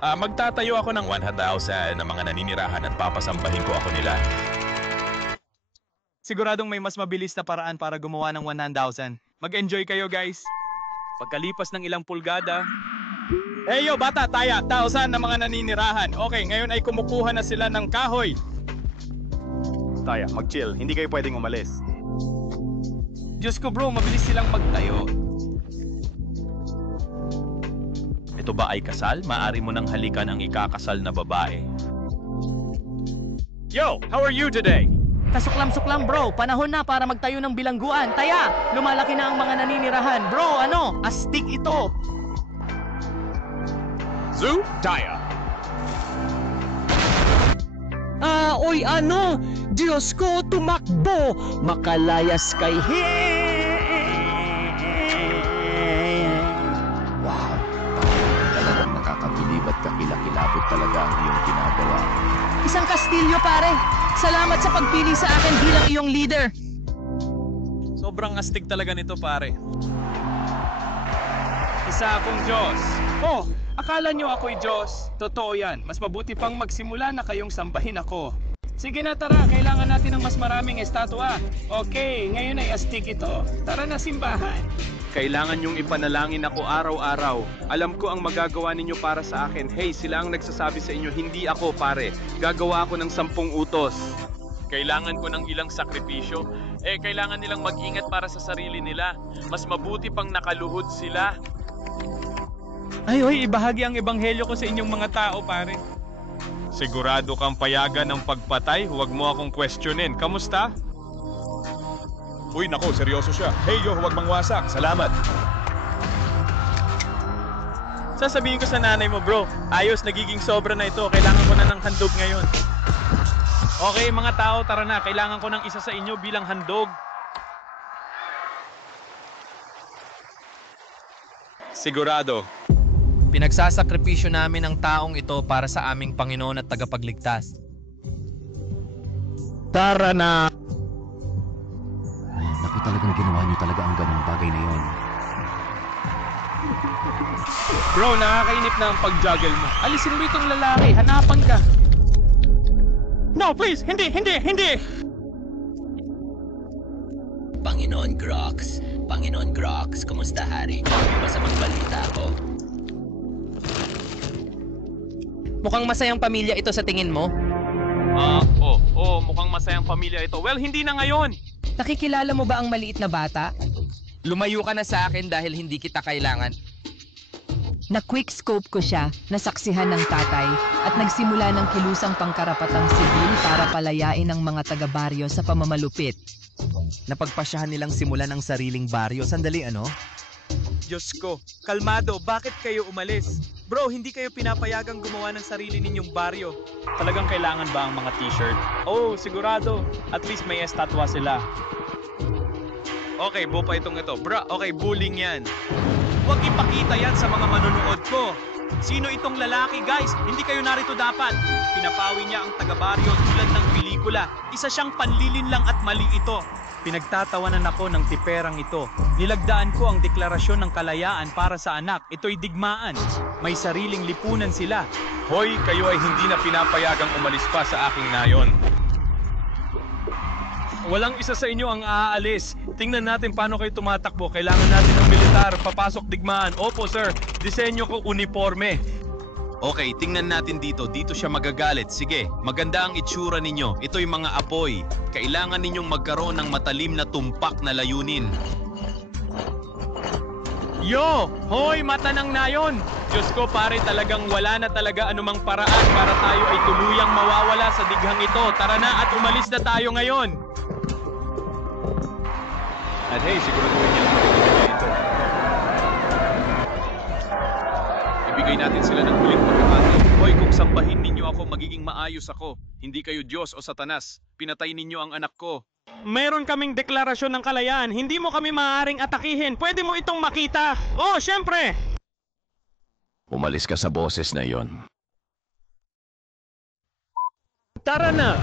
Magtatayo ako ng 1,000 na mga naninirahan at papasambahin ko ako nila. Siguradong may mas mabilis na paraan para gumawa ng 1,000. Mag-enjoy kayo, guys. Pagkalipas ng ilang pulgada... Hey yo, bata, taya, 1,000 na mga naninirahan. Okay, ngayon ay kumukuha na sila ng kahoy. Taya, mag-chill. Hindi kayo pwedeng umalis. Diyos ko bro, mabilis silang magtayo. Ito ba ay kasal? Maari mo nang halikan ang ikakasal na babae. Yo, how are you today? Kasuklam-suklam bro, panahon na para magtayo ng bilangguan. Taya, lumalaki na ang mga naninirahan. Bro, astig ito. Zoo, Taya. Oy Diyos ko, tumakbo! Makalayas kay Wow, talagang nakakabilib at kakilakilabot talaga ang iyong ginagawa. Isang kastilyo pare. Salamat sa pagpili sa akin bilang iyong leader. Sobrang astig talaga nito pare. Isa akong Diyos. Oh, akala nyo ako'y Diyos. Totoo yan. Mas mabuti pang magsimula na kayong sambahin ako. Sige na tara, kailangan natin ng mas maraming estatwa. Okay, ngayon ay astig ito. Tara na simbahan. Kailangan niyong ipanalangin ako araw-araw. Alam ko ang magagawa ninyo para sa akin. Hey, sila ang nagsasabi sa inyo, hindi ako pare. Gagawa ako ng 10 utos. Kailangan ko ng ilang sakripisyo. Kailangan nilang mag-ingat para sa sarili nila. Mas mabuti pang nakaluhod sila. Ay, hoy, ibahagi ang ebanghelyo ko sa inyong mga tao, pare. Sigurado kang payagan ng pagpatay? Huwag mo akong questionin. Kamusta? Uy, nako, seryoso siya. Hey, yo, huwag mangwasak. Salamat. Sasabihin ko sa nanay mo, bro, ayos, nagiging sobra na ito. Kailangan ko na ng handog ngayon. Okay, mga tao, tara na. Kailangan ko ng isa sa inyo bilang handog. Sigurado. Pinagsasakripisyo namin ang taong ito para sa aming Panginoon at tagapagligtas. Tara na! Naku, talagang ginawa niyo talaga ang ganung bagay na yon. Bro, nakakainip na ang pag-juggle mo. Alisin mo itong lalaki, hanapan ka. No, please! Hindi! Panginoon Grox, kumusta hari? May masamang balita ako. Mukhang masayang pamilya ito sa tingin mo. Mukhang masayang pamilya ito. Well, hindi na ngayon. Nakikilala mo ba ang maliit na bata? Lumayo ka na sa akin dahil hindi kita kailangan. Na-quickscope ko siya, nasaksihan ng tatay, at nagsimula ng kilusang pangkarapatang sibil para palayain ang mga taga-baryo sa pamamalupit. Napagpasyahan nilang simulan ang sariling baryo. Sandali, ano? Diyos ko, kalmado, bakit kayo umalis? Bro, hindi kayo pinapayagang gumawa ng sarili ninyong baryo. Talagang kailangan ba ang mga t-shirt? Oh, sigurado. At least may estatwa sila. Okay, bupa itong ito. Bra, okay, bullying yan. Huwag ipakita yan sa mga manonood ko. Sino itong lalaki, guys? Hindi kayo narito dapat. Pinapawi niya ang taga-baryo tulad ng pelikula. Isa siyang panlilin lang at mali ito. Pinagtatawanan ako ng tiperang ito. Nilagdaan ko ang deklarasyon ng kalayaan para sa anak. Ito'y digmaan. May sariling lipunan sila. Hoy, kayo ay hindi na pinapayagang umalis pa sa aking nayon. Walang isa sa inyo ang aalis. Tingnan natin paano kayo tumatakbo. Kailangan natin ng militar. Papasok digmaan. Opo, sir. Disenyo ko uniforme. Okay, tingnan natin dito. Dito siya magagalit. Sige, maganda ang itsura ninyo. Ito'y mga apoy. Kailangan ninyong magkaroon ng matalim na tumpak na layunin. Yo! Hoy, mata ng nayon! Diyos ko pare, talagang wala na talaga anumang paraan para tayo ay tuluyang mawawala sa dighang ito. Tara na at umalis na tayo ngayon! At hey, siguraduhin niya ang pagkakita niya ito. Ibigay natin sila ng huling pagkakataon. Hoy, kung sambahin ninyo ako, magiging maayos ako. Hindi kayo Diyos o Satanas. Pinatay ninyo ang anak ko. Meron kaming deklarasyon ng kalayaan. Hindi mo kami maaaring atakihin. Pwede mo itong makita. Oh, syempre! Umalis ka sa boses na yon. Tara na!